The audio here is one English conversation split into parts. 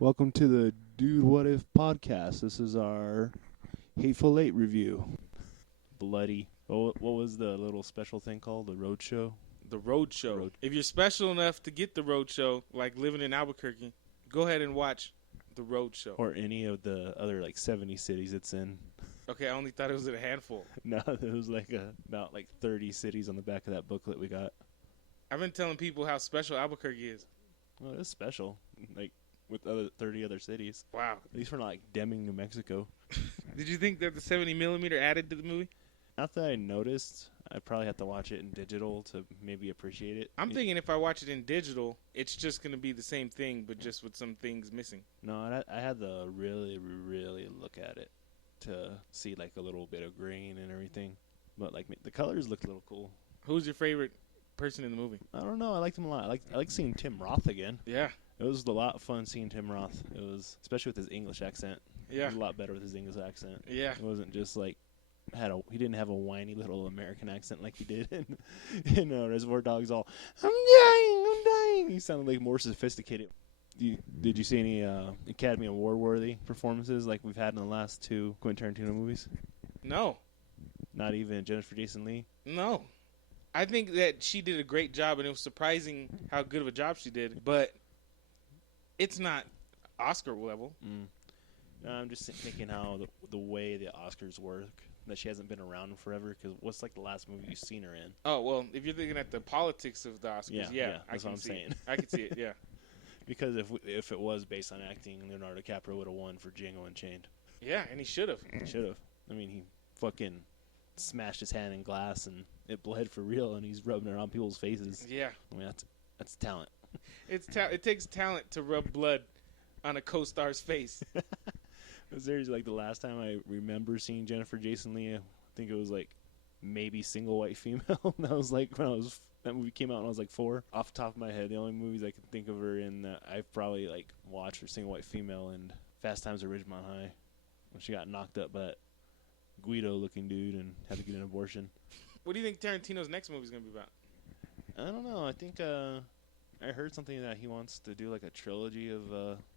Welcome to the Dude What If podcast. This is our Hateful Eight review. Bloody. What was the little special thing called? The road show? The Road Show. If you're special enough to get the Road Show, like living in Albuquerque, go ahead and watch the Road Show. Or any of the other 70 cities it's in. Okay, I only thought it was in a handful. No, there was about 30 cities on the back of that booklet we got. I've been telling people how special Albuquerque is. Well, it's special. With 30 other cities. Wow. At least we're not Deming, New Mexico. Did you think that the 70mm added to the movie? Not that I noticed. I probably have to watch it in digital to maybe appreciate it. I'm thinking if I watch it in digital, it's just going to be the same thing, but just with some things missing. No, I had to really, really look at it to see a little bit of green and everything. But the colors looked a little cool. Who's your favorite person in the movie? I don't know. I liked him a lot. I like seeing Tim Roth again. Yeah. It was a lot of fun seeing Tim Roth. It was, especially with his English accent. Yeah. It was a lot better with his English accent. Yeah. It wasn't just he didn't have a whiny little American accent like he did in Reservoir Dogs. All I'm dying. He sounded more sophisticated. Did you see any Academy Award worthy performances like we've had in the last two Quentin Tarantino movies? No. Not even Jennifer Jason Leigh? No. I think that she did a great job, and it was surprising how good of a job she did, but it's not Oscar level. I'm just thinking how the way the Oscars work, that she hasn't been around forever, because what's the last movie you've seen her in? Oh, well, if you're looking at the politics of the Oscars, Yeah, that's what I'm saying. I can see it, yeah. Because if it was based on acting, Leonardo DiCaprio would have won for Django Unchained. Yeah, and he should have. He should have. I mean, he fucking smashed his hand in glass, and it bled for real, and he's rubbing it on people's faces. Yeah. I mean, that's talent. It takes talent to rub blood on a co-star's face. Seriously, the last time I remember seeing Jennifer Jason Leigh, I think it was maybe Single White Female. That was that movie came out when I was 4. Off the top of my head, the only movies I can think of her in that I've probably watched are Single White Female and Fast Times at Ridgemont High, when she got knocked up by that Guido-looking dude and had to get an abortion. What do you think Tarantino's next movie is going to be about? I don't know. I think I heard something that he wants to do a trilogy of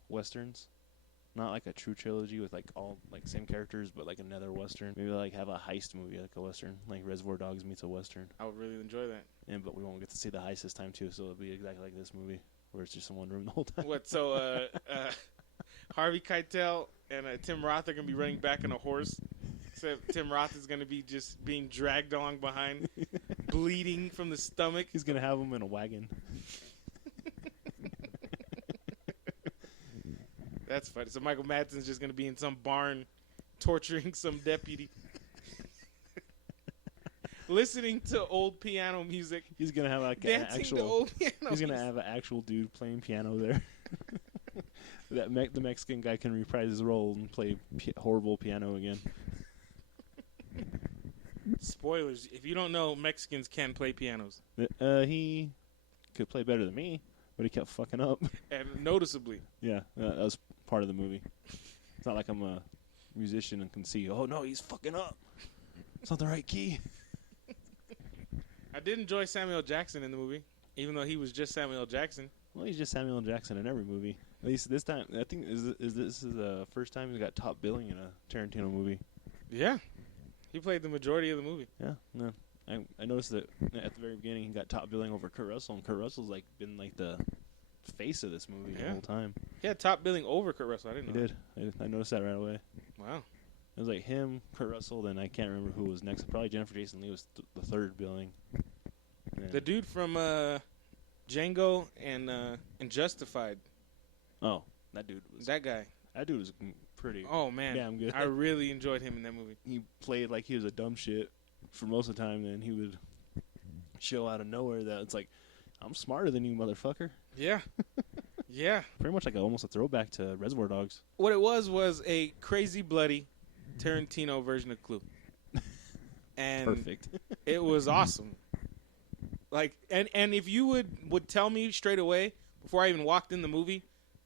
westerns. Not a true trilogy with all same characters, but another western. Maybe have a heist movie, a western, like Reservoir Dogs meets a western. I would really enjoy that. But we won't get to see the heist this time too, so it'll be exactly like this movie, where it's just in one room the whole time. What? So Harvey Keitel and Tim Roth are going to be running back on a horse. Except Tim Roth is going to be just being dragged along behind, bleeding from the stomach. He's going to have him in a wagon. That's funny. So Michael Madsen's just going to be in some barn torturing some deputy. Listening to old piano music. He's going to have He's going to have an actual dude playing piano there. The Mexican guy can reprise his role and play horrible piano again. Spoilers. If you don't know, Mexicans can play pianos. He could play better than me, but he kept fucking up. And noticeably. Yeah, that was part of the movie. It's not like I'm a musician and can see, oh no, he's fucking up. It's not the right key. I did enjoy Samuel Jackson in the movie, even though he was just Samuel Jackson. Well, he's just Samuel Jackson in every movie. At least this time, I think this is the first time he's got top billing in a Tarantino movie. Yeah. He played the majority of the movie. Yeah, no. I noticed that at the very beginning he got top billing over Kurt Russell, and Kurt Russell's been the face of this movie the whole time. He had top billing over Kurt Russell. I didn't know. He did. I noticed that right away. Wow. It was him, Kurt Russell, then I can't remember who was next. Probably Jennifer Jason Leigh was the third billing. The dude from Django and Justified. Oh, that dude was... That guy. That dude was pretty... Oh, man. Damn good. I really enjoyed him in that movie. He played like he was a dumb shit for most of the time, then he would show out of nowhere that it's I'm smarter than you, motherfucker. Yeah. Yeah. Pretty much almost a throwback to Reservoir Dogs. What it was a crazy, bloody Tarantino version of Clue. And perfect. It was awesome. And if you would tell me straight away, before I even walked in the movie,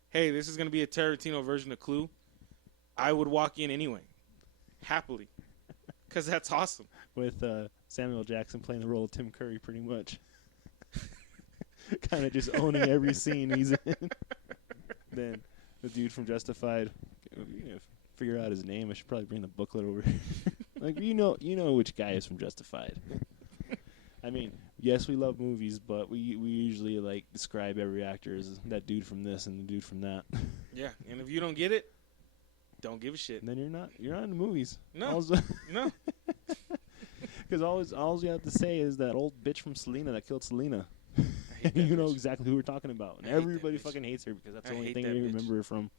hey, this is going to be a Tarantino version of Clue, I would walk in anyway. Happily. Because that's awesome. With Samuel Jackson playing the role of Tim Curry, pretty much. Kind of just owning every scene he's in. Then The dude from Justified. You know, figure out his name. I should probably bring the booklet over here. Like, you know which guy is from Justified. I mean, yes, we love movies, but we usually like describe every actor as that dude from this and the dude from that. Yeah, and if you don't get it, don't give a shit. And then you're not in the movies. No, no. Because all you have to say is that old bitch from Selena that killed Selena. I hate that You know bitch. exactly who we're talking about. And I hate that everybody bitch. fucking hates her because that's I the only hate thing that we bitch. remember her from.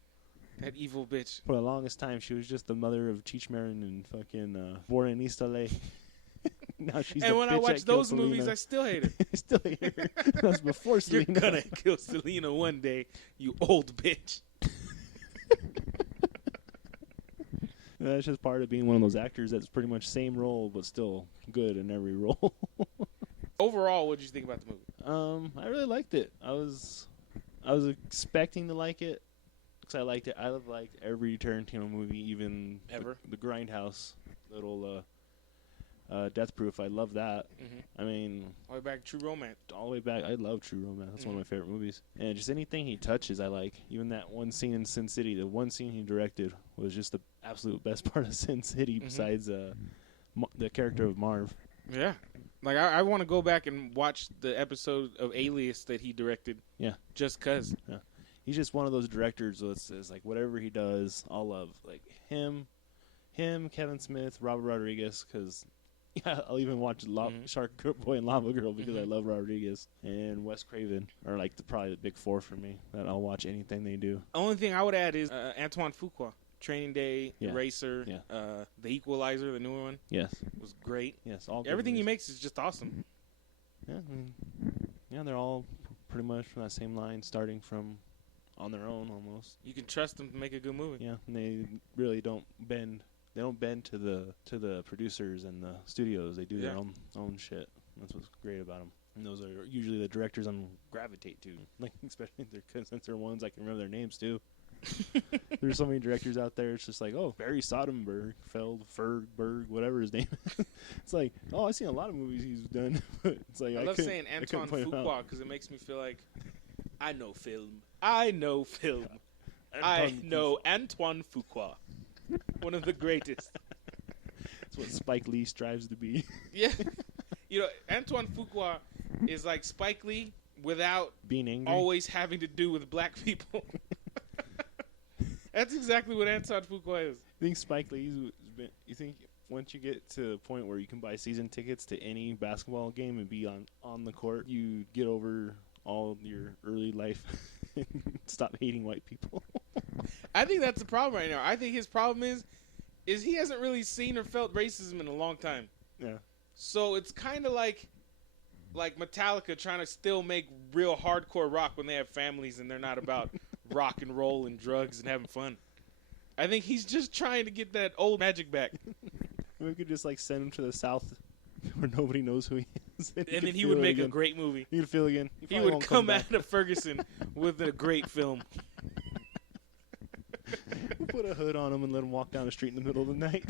That evil bitch. For the longest time, she was just the mother of Cheech Marin and fucking Born in East LA. Now she's And the when I bitch watch that killed those movies, Selena. I still hate her. I still hate her. That was before You're Selena. gonna kill Selena one day, you old bitch. That's just part of being one of those actors that's pretty much same role but still good in every role. Overall, what did you think about the movie? I really liked it. I was expecting to like it because I liked it. I have liked every Tarantino movie, even Ever? the Grindhouse, little Death Proof. I love that. Mm-hmm. I mean, All the way back to True Romance. all the way back. I love True Romance. That's one of my favorite movies. And just anything he touches, I like. Even that one scene in Sin City, the one scene he directed was just the absolute best part of Sin City. Besides the character of Marv. Yeah. Like, I want to go back and watch the episode of Alias that he directed. Yeah. Just because. Yeah. He's just one of those directors that says, like, whatever he does, I'll love. Like, him, Kevin Smith, Robert Rodriguez, because I'll even watch Shark Boy and Lava Girl because I love Rodriguez. And Wes Craven are, like, probably the big four for me that I'll watch anything they do. Only thing I would add is Antoine Fuqua. Training Day, Yeah. Eraser, Yeah. The Equalizer, the newer one, Yes. was great. Yes. All good Everything he movies. makes is just awesome. Yeah. I mean, yeah, they're all pretty much from that same line, starting from on their own almost. You can trust him to make a good movie. Yeah. And they really don't bend. They don't bend to the producers and the studios. They do their own shit. That's what's great about them. And those are usually the directors I'm gravitate to. Like, especially since they're ones I can remember their names too. There's so many directors out there. It's just like, oh, Barry Soderbergh, Berg, whatever his name is. It's like, oh, I've seen a lot of movies he's done. But it's like I love couldn't- saying I Antoine couldn't point him out. Fuqua because it makes me feel like I know film. I know film. I know Antoine Fuqua, one of the greatest. That's what Spike Lee strives to be. Yeah, you know, Antoine Fuqua is like Spike Lee without Being angry. always having to do with black people. That's exactly what Antoine Fuqua is. I think Spike Lee's been. You think once you get to a point where you can buy season tickets to any basketball game and be on the court, you get over all your early life and stop hating white people. I think that's the problem right now. I think his problem is he hasn't really seen or felt racism in a long time. Yeah. So it's kind of like Metallica trying to still make real hardcore rock when they have families and they're not about rock and roll and drugs and having fun. I think he's just trying to get that old magic back. We could just like send him to the South where nobody knows who he is. And then he would make a great movie. He would feel again. He would come out of Ferguson with a great film. We'll put a hood on him and let him walk down the street in the middle of the night.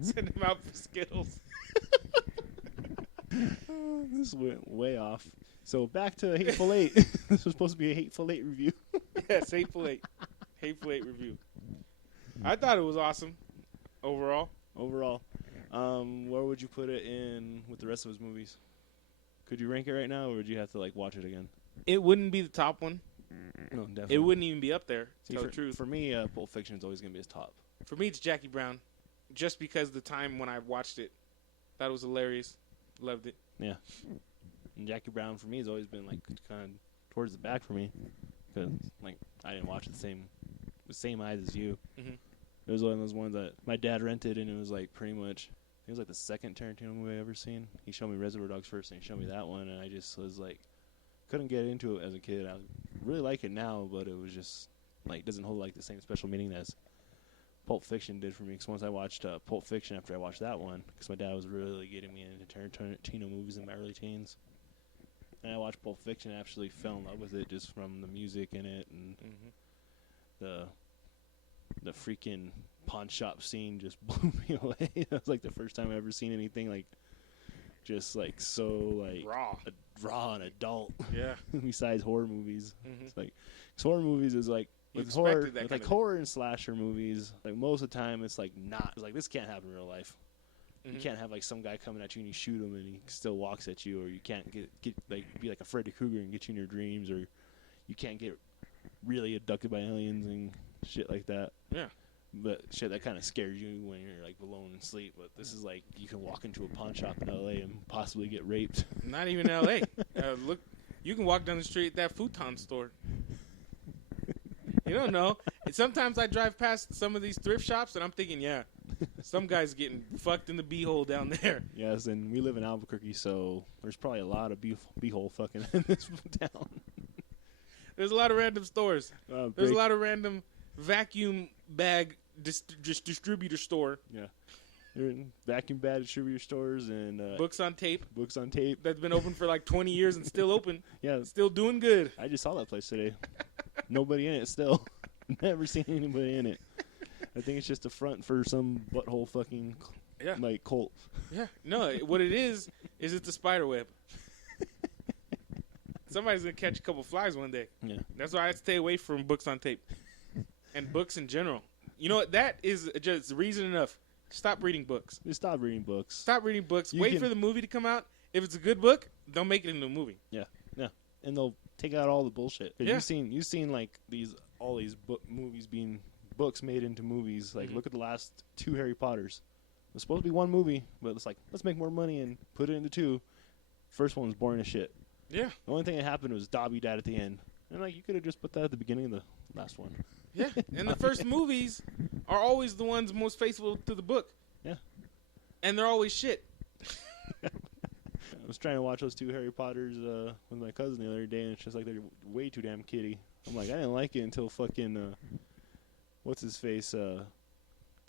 Send him out for Skittles. This went way off. So back to Hateful Eight. This was supposed to be a Hateful Eight review. Yes, Hateful Eight. Hateful Eight review. I thought it was awesome overall. Overall, where would you put it in with the rest of his movies? Could you rank it right now, or would you have to like watch it again? It wouldn't be the top one. No, definitely. It wouldn't even be up there, to See, tell for, the truth. For me, Pulp Fiction is always going to be his top. For me, it's Jackie Brown. Just because the time when I watched it, thought it was hilarious. Loved it. Yeah. And Jackie Brown for me has always been like kind of towards the back for me because like I didn't watch it the same eyes as you. Mhm. It was one of those ones that my dad rented, and it was like pretty much. It was like the second Tarantino movie I ever seen. He showed me Reservoir Dogs first, and he showed me that one, and I just was like, couldn't get into it as a kid. I really like it now, but it was just like doesn't hold like the same special meaning as Pulp Fiction did for me. Because once I watched Pulp Fiction after I watched that one, because my dad was really getting me into Tarantino movies in my early teens, and I watched Pulp Fiction, and actually fell in love with it just from the music in it and the freaking pawn shop scene just blew me away. That was like the first time I ever seen anything like just like so like Raw. raw and adult. Yeah. Besides horror movies, Mhm. it's like 'cause horror movies is like You with horror, expected that with kind like of horror and slasher movies. Like most of the time, it's like not. It's like this can't happen in real life. You Mhm. can't have like some guy coming at you and you shoot him and he still walks at you, or you can't get like be like a Freddy Krueger and get you in your dreams, or you can't get really abducted by aliens and shit like that. Yeah. But shit that kind of scares you when you're like alone in sleep. But this is like you can walk into a pawn shop in LA and possibly get raped. Not even L.A. Look, you can walk down the street at that futon store. You don't know. And sometimes I drive past some of these thrift shops and I'm thinking, yeah, some guy's getting fucked in the beehole down there. Yes, and we live in Albuquerque, so there's probably a lot of beehole fucking in this town. There's a lot of random stores. There's Great. a lot of random vacuum bag distributor store. Yeah. They're in vacuum bag distributor stores and Books on tape. books on tape. That's been open for like 20 years and still open. Yeah, Still doing good. I just saw that place today. Nobody in it still. Never seen anybody in it. I think it's just a front for some butthole fucking Yeah. like cult. Yeah. No, what it is it's a spider web. Somebody's going to catch a couple flies one day. Yeah. That's why I stay away from books on tape. And books in general. You know what? That is just reason enough. Stop reading books. Just stop reading books. Stop reading books. You Wait can- for the movie to come out. If it's a good book, they'll make it into a movie. Yeah. And they'll take out all the bullshit. 'Cause Yeah. You've seen like all these movies being books made into movies. Like Mhm. look at the last 2 Harry Potters. It was supposed to be one movie, but it's like let's make more money and put it into 2. First one was boring as shit. Yeah. The only thing that happened was Dobby died at the end. And like you could have just put that at the beginning of the last one. Yeah. And the first movies are always the ones most faithful to the book. Yeah. And they're always shit. I was trying to watch those 2 Harry Potters with my cousin the other day, and it's just like they're way too damn kiddie. I'm like, I didn't like it until fucking what's his face? To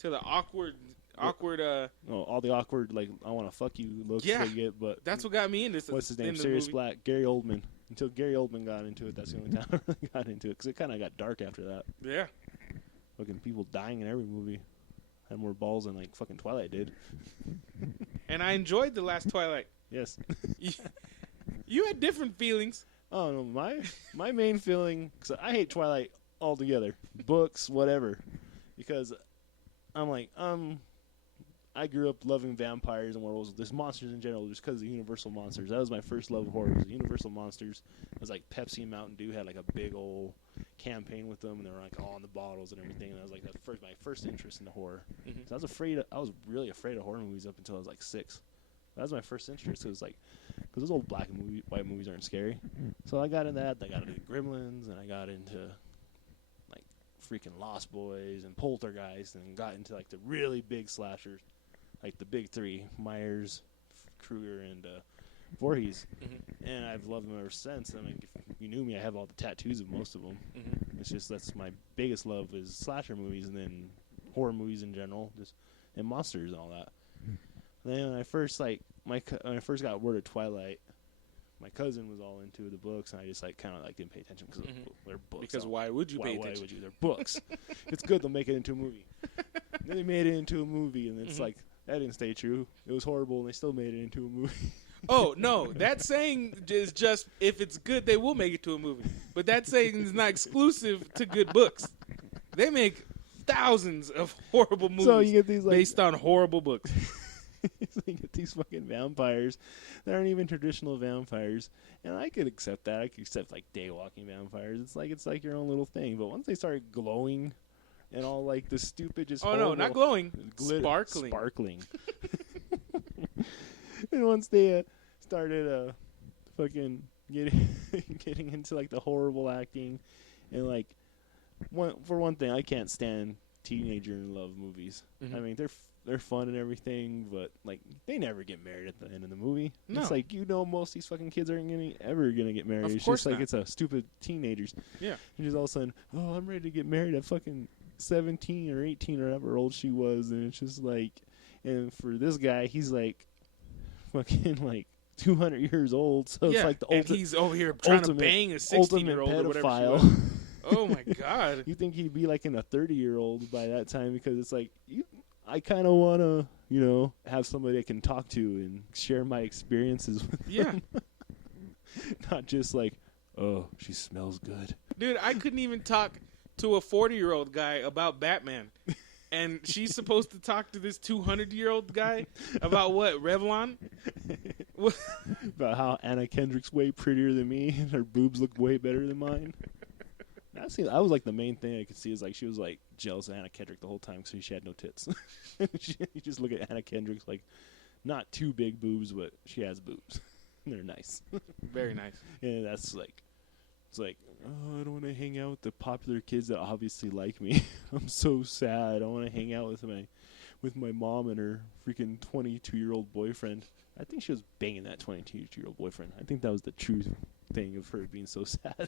the awkward. All the awkward like I want to fuck you looks Yeah. they get. But That's what got me into what's his name? in the Sirius movie. Black, Gary Oldman. Until Gary Oldman got into it, that's the only time I really got into it because it kind of got dark after that. Yeah. Fucking people dying in every movie had more balls than like fucking Twilight did. And I enjoyed the last Twilight. Yes. You had different feelings. Oh no, my main feeling, cause I hate Twilight altogether, books, whatever, because I'm like I grew up loving vampires and werewolves, just monsters in general, just because of the Universal monsters. That was my first love of horror. Was the Universal monsters. It was like Pepsi and Mountain Dew had like a big old campaign with them, and they were like all on the bottles and everything. And that was like my first interest in the horror. Mhm. So I was really afraid of horror movies up until I was like 6. That was my first interest. It was like, because those old black and white movies aren't scary. So I got into that. I got into Gremlins, and I got into like freaking Lost Boys and Poltergeist, and got into like the really big slashers, like the big 3: Myers, Krueger, and Voorhees. Mhm. And I've loved them ever since. I mean, if you knew me, I have all the tattoos of most of them. Mhm. It's just that's my biggest love is slasher movies, and then horror movies in general, just and monsters and all that. And then when I first when I first got word of Twilight, my cousin was all into the books, and I just like kind of like didn't pay attention because Mhm. they're books. Because so why would you pay why attention? would you? They're books. It's good. They'll make it into a movie. Then they made it into a movie, and it's Mhm. like that didn't stay true. It was horrible, and they still made it into a movie. Oh, no. That saying is just, if it's good, they will make it to a movie. But that saying is not exclusive to good books. They make thousands of horrible movies So you get these like based on horrible books. so you get these fucking vampires that aren't even traditional vampires, and I could accept that. I could accept like daywalking vampires. It's like your own little thing. But once they started glowing and all like the stupid just Oh, no, not glowing. Sparkling. sparkling. And once they started fucking getting into like the horrible acting, and like for one thing, I can't stand teenager in love movies. Mhm. I mean, they're fun and everything, but like they never get married at the end of the movie. No. It's like most of these fucking kids aren't ever gonna get married. Of It's course just like not. it's a stupid teenagers. Yeah. And just all of a sudden, oh, I'm ready to get married at fucking 17 or 18 or whatever old she was, and it's just like, and for this guy, he's like fucking like 200 years old, so Yeah, it's like the and ultimate he's over here trying to ultimate- bang a 16-year-old or whatever she was. pedophile. Oh, my God. You think he'd be like in a 30-year-old by that time, because it's like I kind of want to, have somebody I can talk to and share my experiences with. Yeah. Not just like, oh, she smells good. Dude, I couldn't even talk to a 40-year-old guy about Batman. And she's supposed to talk to this 200-year-old guy about what, Revlon? About how Anna Kendrick's way prettier than me and her boobs look way better than mine. That was like the main thing I could see is like she was like jealous of Anna Kendrick the whole time because she had no tits. You just look at Anna Kendrick's like not too big boobs, but she has boobs. They're nice. Very nice. And that's like, it's like, oh, I don't want to hang out with the popular kids that obviously like me. I'm so sad. I want to hang out with my mom and her freaking 22-year-old boyfriend. I think she was banging that 22-year-old boyfriend. I think that was the true thing of her being so sad.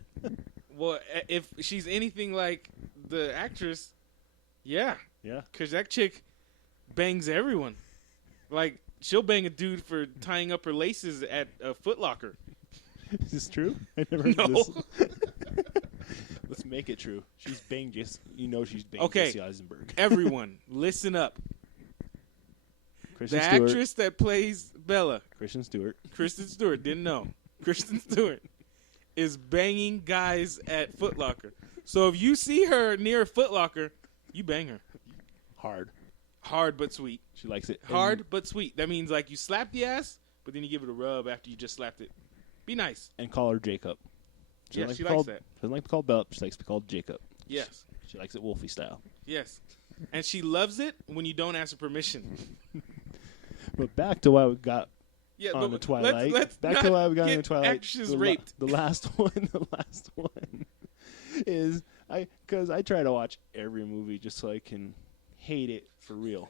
Well, if she's anything like the actress, yeah. Yeah. Because that chick bangs everyone. Like, she'll bang a dude for tying up her laces at a Foot Locker. Is this true? I never heard No. this. Let's make it true. She's banged Jesse. She's banged Jesse Eisenberg. Everyone, listen up. Kristen The Stewart. actress that plays Bella, Kristen Stewart. Kristen Stewart, didn't know. Kristen Stewart is banging guys at Foot Locker. So if you see her near a Foot Locker, you bang her. Hard. Hard but sweet. She likes it. Hard but sweet. That means like you slap the ass, but then you give it a rub after you just slapped it. Be nice. And call her Jacob. Yeah, doesn't she to be likes called- that. She doesn't like to be called Bella. She likes to be called Jacob. Yes. She likes it Wolfie style. Yes. And she loves it when you don't ask her permission. But back to why we got Yeah, on but the Twilight. Let's back not to why we got on get the Twilight. actresses raped. The last one is because I try to watch every movie just so I can hate it for real.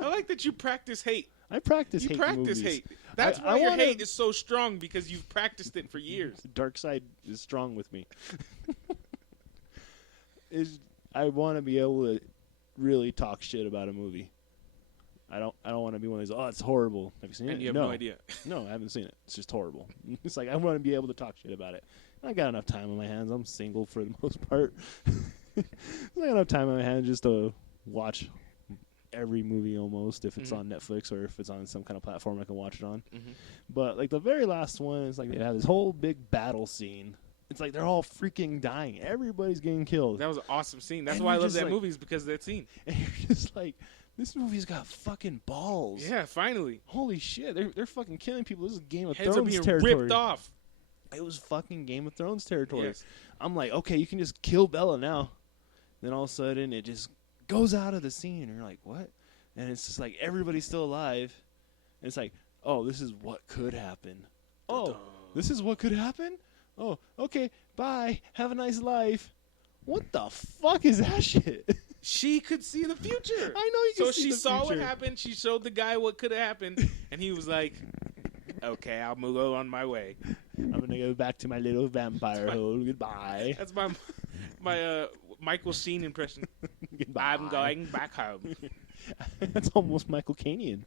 I like that you practice hate. I practice You hate practice movies. hate. That's I why your wanna- hate is so strong, because you've practiced it for years. The dark side is strong with me. I want to be able to really talk shit about a movie. I don't want to be one of those. Oh, it's horrible. Have you seen it? And you have no idea. No, I haven't seen it. It's just horrible. It's like I want to be able to talk shit about it. I got enough time on my hands. I'm single for the most part. I got enough time on my hands just to watch every movie almost, if it's on Netflix or if it's on some kind of platform I can watch it on. Mhm. But like the very last one is like they have this whole big battle scene. It's like they're all freaking dying. Everybody's getting killed. That was an awesome scene. That's And why I you're love just that like- movie, is because of that scene. And you're just like, this movie's got fucking balls. Yeah, finally. Holy shit, they're fucking killing people. This is Game of Heads are Thrones being territory. ripped off. It was fucking Game of Thrones territory. Yes. I'm like, okay, you can just kill Bella now. Then all of a sudden, it just goes out of the scene, and you're like, what? And it's just like everybody's still alive. And it's like, oh, this is what could happen. Oh, this is what could happen? Oh, okay, bye. Have a nice life. What the fuck is that shit? She could see the future. I know you can So see she the saw what future. happened. She showed the guy what could have happened, and he was like, "Okay, I'll move on my way." I'm gonna go back to my little vampire hole. Goodbye. That's my Michael Sheen impression. Goodbye. I'm going back home. That's almost Michael Canian.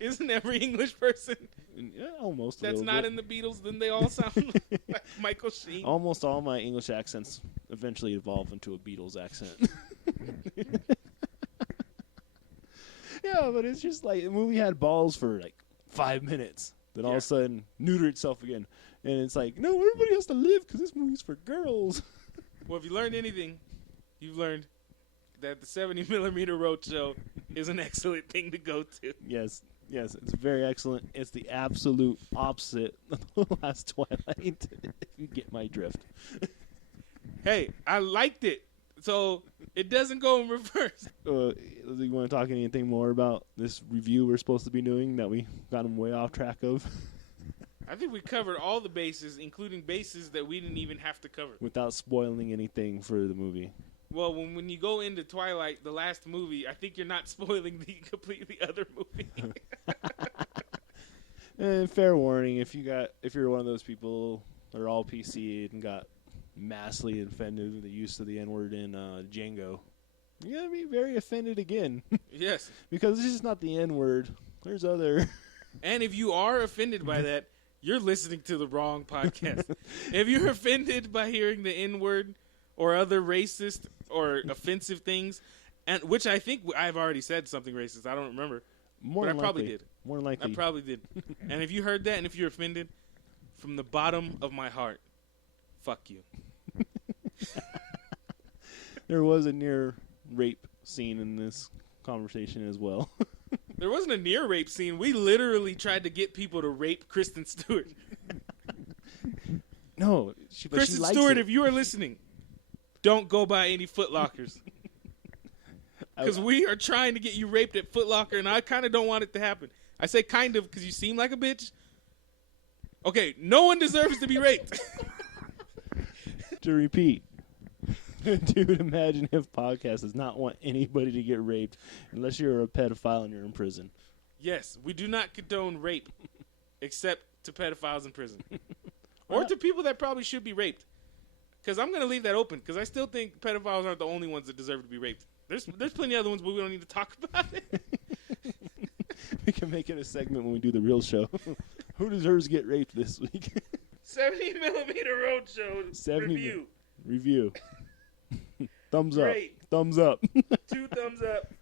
Isn't every English person Yeah, almost. a that's little not bit. in the Beatles, then they all sound like Michael Sheen? Almost all my English accents eventually evolve into a Beatles accent. Yeah, but it's just like the movie had balls for like 5 minutes. Then all of a sudden, neuter itself again. And it's like, no, everybody has to live because this movie's for girls. Well, if you learned anything, you've learned that the 70mm Roadshow is an excellent thing to go to. Yes, it's very excellent. It's the absolute opposite of the last Twilight, if you get my drift. Hey, I liked it. So it doesn't go in reverse. Do you want to talk anything more about this review we're supposed to be doing that we got them way off track of? I think we covered all the bases, including bases that we didn't even have to cover. Without spoiling anything for the movie. Well, when you go into Twilight, the last movie, I think you're not spoiling the completely other movie. And fair warning, if you're one of those people that are all PC and got massively offended with the use of the N-word in Django, you're going to be very offended again. Yes. Because this is not the N-word. There's other... And if you are offended by that, you're listening to the wrong podcast. If you're offended by hearing the N-word or other racist or offensive things, and which I think I've already said something racist, I don't remember. More but I than probably likely. did. More than likely. I probably did. And if you heard that and if you're offended, from the bottom of my heart, fuck you. There was a near rape scene in this conversation as well. There wasn't a near rape scene. We literally tried to get people to rape Kristen Stewart. No, but Kristen she likes Stewart, it. if you are listening, don't go by any Foot Lockers. Because we are trying to get you raped at Foot Locker, and I kind of don't want it to happen. I say kind of because you seem like a bitch. Okay, no one deserves to be raped. To repeat, dude, imagine if podcast does not want anybody to get raped unless you're a pedophile and you're in prison. Yes, we do not condone rape, except to pedophiles in prison. Or to people that probably should be raped. Because I'm going to leave that open, because I still think pedophiles aren't the only ones that deserve to be raped. There's plenty of other ones, but we don't need to talk about it. We can make it a segment when we do the real show. Who deserves to get raped this week? 70 millimeter roadshow 70 review. Thumbs Great. up. Thumbs up. 2 thumbs up.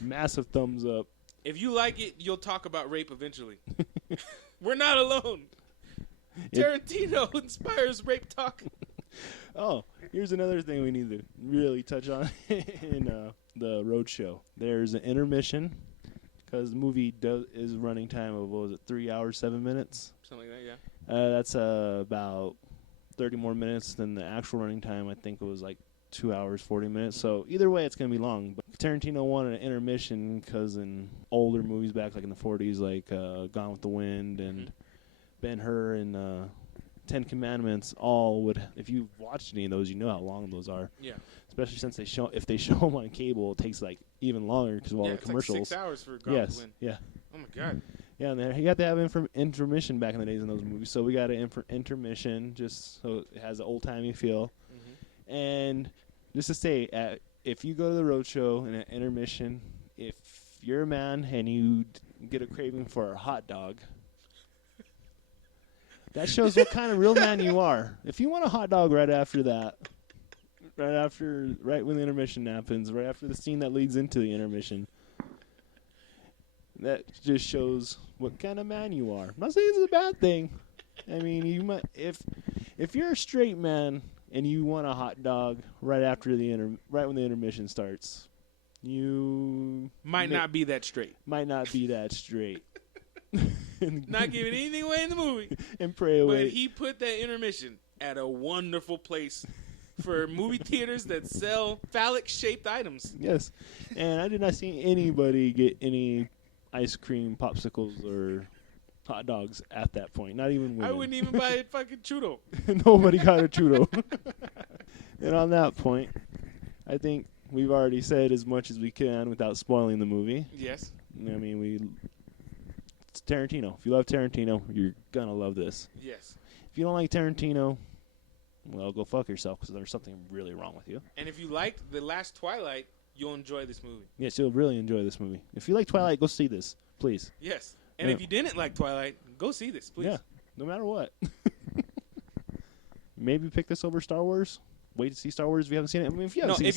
Massive thumbs up. If you like it, you'll talk about rape eventually. We're not alone. Tarantino inspires rape talk. Oh, here's another thing we need to really touch on in the road show. There's an intermission because the movie is running time of, what was it, 3 hours, 7 minutes? Something like that, yeah. That's about 30 more minutes than the actual running time. I think it was like 2 hours, 40 minutes. So either way, it's going to be long. But Tarantino wanted an intermission because in older movies back like in the 40s, like Gone with the Wind and Ben-Hur and Ten Commandments, all would, if you've watched any of those, you know how long those are. Yeah. Especially since if they show them on cable, it takes like even longer because of all the commercials. Like 6 hours for Gone with the Wind. Yeah. Oh my God. Yeah, and you got to have intermission back in the days in those movies. So we got an intermission just so it has an old-timey feel. Mm-hmm. And just to say, if you go to the roadshow in an intermission, if you're a man and you get a craving for a hot dog, that shows what kind of real man you are. If you want a hot dog right after that, right when the intermission happens, right after the scene that leads into the intermission, that just shows what kind of man you are. I'm not saying it's a bad thing. I mean, you might if you're a straight man and you want a hot dog right after right when the intermission starts, you might not be that straight. Might not be that straight. Not giving anything away in the movie. And pray away. But he put that intermission at a wonderful place for movie theaters that sell phallic-shaped items. Yes. And I did not see anybody get any ice cream, popsicles, or hot dogs at that point. Not even women. I wouldn't even buy a fucking churro. Nobody got a churro. And on that point, I think we've already said as much as we can without spoiling the movie. Yes. I mean, it's Tarantino. If you love Tarantino, you're going to love this. Yes. If you don't like Tarantino, well, go fuck yourself because there's something really wrong with you. And if you liked The Last Twilight, you'll enjoy this movie. Yes, you'll really enjoy this movie. If you like Twilight, go see this, please. Yes. And if you didn't like Twilight, go see this, please. Yeah, no matter what. Maybe pick this over Star Wars. Wait to see Star Wars if you haven't seen it. I mean, if you haven't seen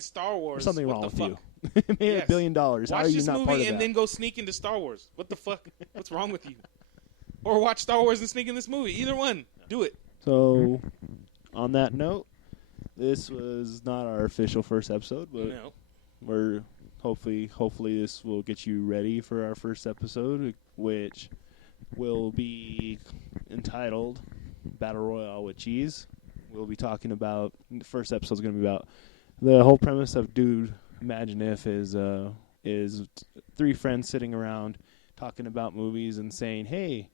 Star Wars, there's something wrong what with the you. fuck? It made $1 billion. How Watch are you this not part of movie that? and then go sneak into Star Wars. What the fuck? What's wrong with you? Or watch Star Wars and sneak in this movie. Either one. Do it. So, on that note, this was not our official first episode, but we're hopefully this will get you ready for our first episode, which will be entitled Battle Royale with Cheese. We'll be talking about, the first episode is going to be about the whole premise of Dude, Imagine If is 3 friends sitting around talking about movies and saying, hey,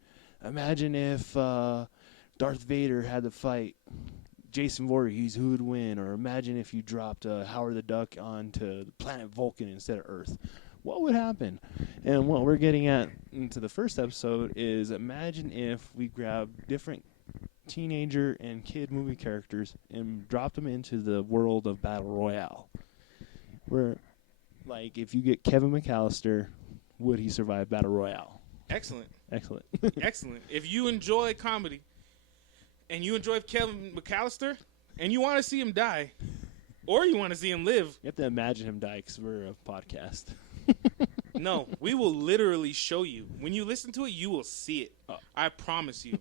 imagine if Darth Vader had to fight Jason Voorhees, who would win? Or imagine if you dropped Howard the Duck onto the planet Vulcan instead of Earth. What would happen? And what we're getting at into the first episode is imagine if we grabbed different teenager and kid movie characters and dropped them into the world of Battle Royale. Where, like, if you get Kevin McAllister, would he survive Battle Royale? Excellent. Excellent. If you enjoy comedy and you enjoy Kevin McAllister and you want to see him die or you want to see him live. You have to imagine him die because we're a podcast. No, we will literally show you. When you listen to it, you will see it. Oh. I promise you.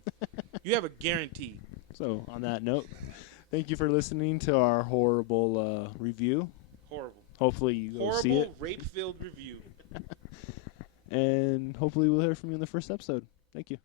You have a guarantee. So, on that note, thank you for listening to our horrible review. Horrible. Hopefully you go see it. Horrible rape-filled review. And hopefully we'll hear from you in the first episode. Thank you.